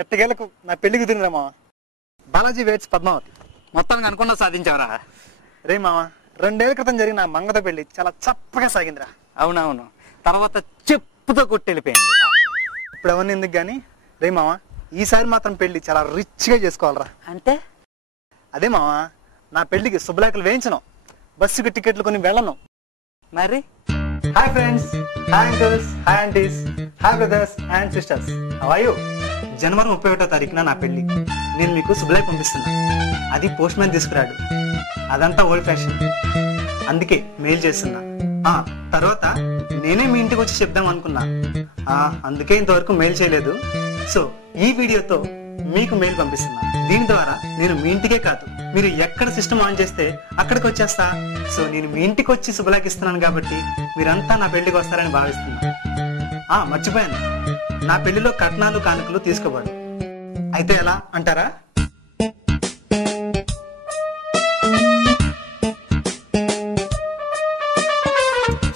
ఎట్టగేలకు నా పెళ్లి కుదిరిందిరా మామ. బాలాజీ వెయిట్స్ పద్మావతి. మొత్తానికి అనుకున్నా సాధించావరా? రే మామ, 2 ఏళ్ల క్రితం జరిగిన నా మంగత పెళ్లి చాలా చప్పగా సాగిందిరా. అవునవును, తర్వాత చెప్పుతో కొట్టెళ్ళిపోయింది. ఇప్పుడు అవన్నీ ఎందుకు గానీ, రే మామ ఈసారి మాత్రం పెళ్లి చాలా రిచ్గా చేసుకోవాలరా. అంటే అదే మామ, నా పెళ్లికి శుభలేఖలు వేయించను, బస్సుకి టికెట్లు కొని వెళ్ళను. మరి hi friends, hi uncles, hi aunties, hi brothers and sisters, how are you? జనవరి 31వ తారీఖున నా పెళ్లి. నేను మీకు శుభలేఖ పంపిస్తున్నా. అది పోస్ట్ మ్యాన్ తీసుకురాడు, అదంతా ఓల్డ్ ఫ్యాషన్, అందుకే మెయిల్ చేస్తున్నా. తర్వాత నేనే మీ ఇంటికి వచ్చి చెప్దాం అనుకున్నా, అందుకే ఇంతవరకు మెయిల్ చేయలేదు. సో ఈ వీడియోతో మీకు మెయిల్ పంపిస్తున్నా. దీని ద్వారా నేను మీ ఇంటికే కాదు, మీరు ఎక్కడ సిస్టమ్ ఆన్ చేస్తే అక్కడికి వచ్చేస్తా. సో నేను మీ ఇంటికి వచ్చి శుభలేఖ ఇస్తున్నాను కాబట్టి మీరంతా నా పెళ్లికి వస్తారని భావిస్తున్నా. మర్చిపోయాను, నా పెళ్లిలో కట్నాలు కానుకలు తీసుకోబడు. అయితే ఎలా అంటారా?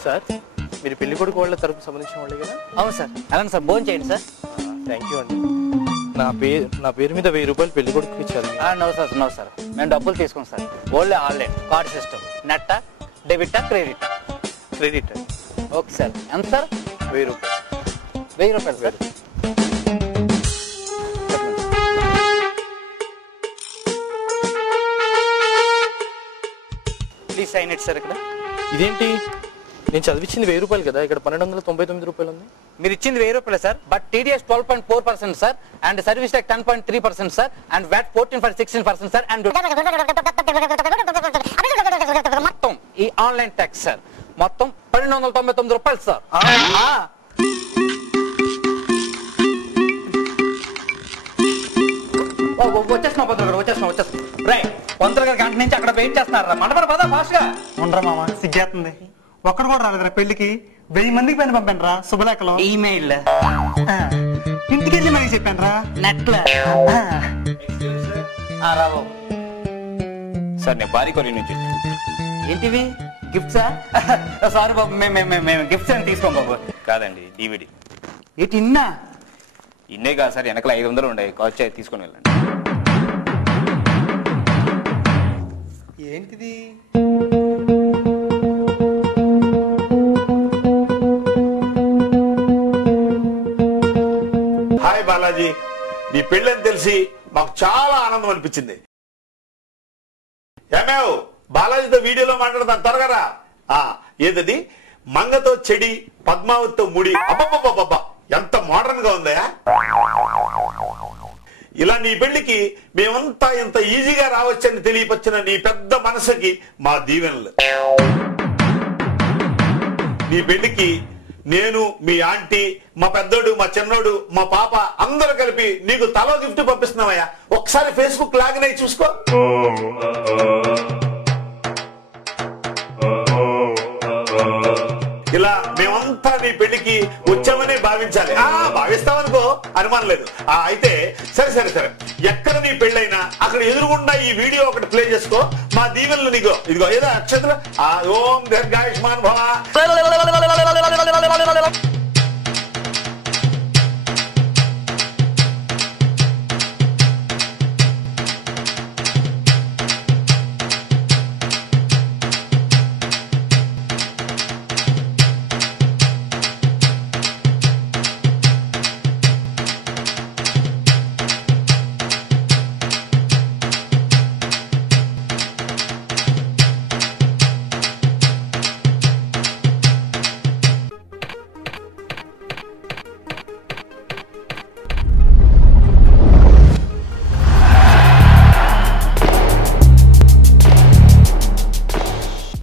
సార్, మీరు పెళ్లి కొడుకు వాళ్ళ తరపు సంబంధించిన వాళ్ళే కదా? అవును సార్. అలానే సార్, భోజనం చేయండి సార్. థ్యాంక్ యూ అండి. నా పేరు మీద 1000 రూపాయలు పెళ్లి కొడుకు ఇచ్చారు. నో సార్, మేము డబ్బులు తీసుకోం sir. Only online card system. నెట్టా, డెబిటా, క్రెడిటా? క్రెడిట్. Okay sir. ఎంత సార్? 1000 రూపాయలు. 1000 రూపాయలు sir. Please sign it sir. ఇక్కడ ఇదేంటి, నేను చదివించింది 1000 రూపాయలు కదా, ఇక్కడ 1299 రూపాయలు ఉంది. మీరు ఇచ్చింది 1000 రూపాయలు sir, but TDS 12.4% sir, and service tax 10.3% sir, and VAT 14.16% sir, and మొత్తం ఈ ఆన్లైన్ ట్యాక్స్ సార్ మొత్తం 1299 రూపాయలు సార్. వచ్చేస్తున్నా రైట్. పంతులు గారి గంట నుంచి అక్కడ వెయిట్ చేస్తున్నారా? మండపడ పదా ఫాస్ట్ గా. ఉండరా మామ, సిగ్గేస్తుంది. ఒక్కడు కూడా రాలేదురా పెళ్లికి. 1000 మందికి పైన పంపాను రా శుభలేఖలో. ఈమెయిల్, ఇంటికి వెళ్ళి మరి చెప్పాను రా, నెట్ల. రావు సార్, నేను భారీ కొరి నుంచి. ఏంటివి గిఫ్ట్సా? సారీ బాబు, మేము గిఫ్ట్స్ అని తీసుకోం బాబు. కాదండి, DVD. ఏంటి ఇన్నా? ఇన్నే కాదు సార్, వెనకల 500 ఉన్నాయి, వచ్చి తీసుకొని వెళ్ళండి. ఏంటిది? హాయ్ బాలాజీ, నీ పెళ్ళని తెలిసి మాకు చాలా ఆనందం అనిపించింది. ఏమేవ్, బాలాజీతో వీడియోలో మాట్లాడతాను, త్వరగా రా. ఏదది? మంగతో చెడి, పద్మావతితో ముడి. అబ్బబ్బబ్బబ్బా, ఎంత మోడర్న్ గా ఉందా! ఇలా నీ పెళ్లికి మేమంతా ఇంత ఈజీగా రావచ్చని తెలియపచ్చిన నీ పెద్ద మనసుకి మా దీవెనలు. నీ పెళ్లికి నేను, మీ ఆంటీ, మా పెద్దోడు, మా చిన్నోడు, మా పాప అందరూ కలిపి నీకు తలో గిఫ్ట్ పంపిస్తున్నామయ్యా. ఒకసారి ఫేస్బుక్ లాగిన్ అయ్యి చూసుకో. ఇలా మేమంతా నీ పెళ్లికి వచ్చామని భావించాలి. భావిస్తామనుకో, అనుమానం లేదు. అయితే సరే సరే సరే, ఎక్కడ నీ పెళ్ళైనా అక్కడ ఎదురుగుండా ఈ వీడియో ఒకటి ప్లే చేసుకో. మా దీవెనలు నీకో ఇదిగో, ఏదో అక్షతలు. ఓం దీర్ఘాయుష్మాన్ భవ.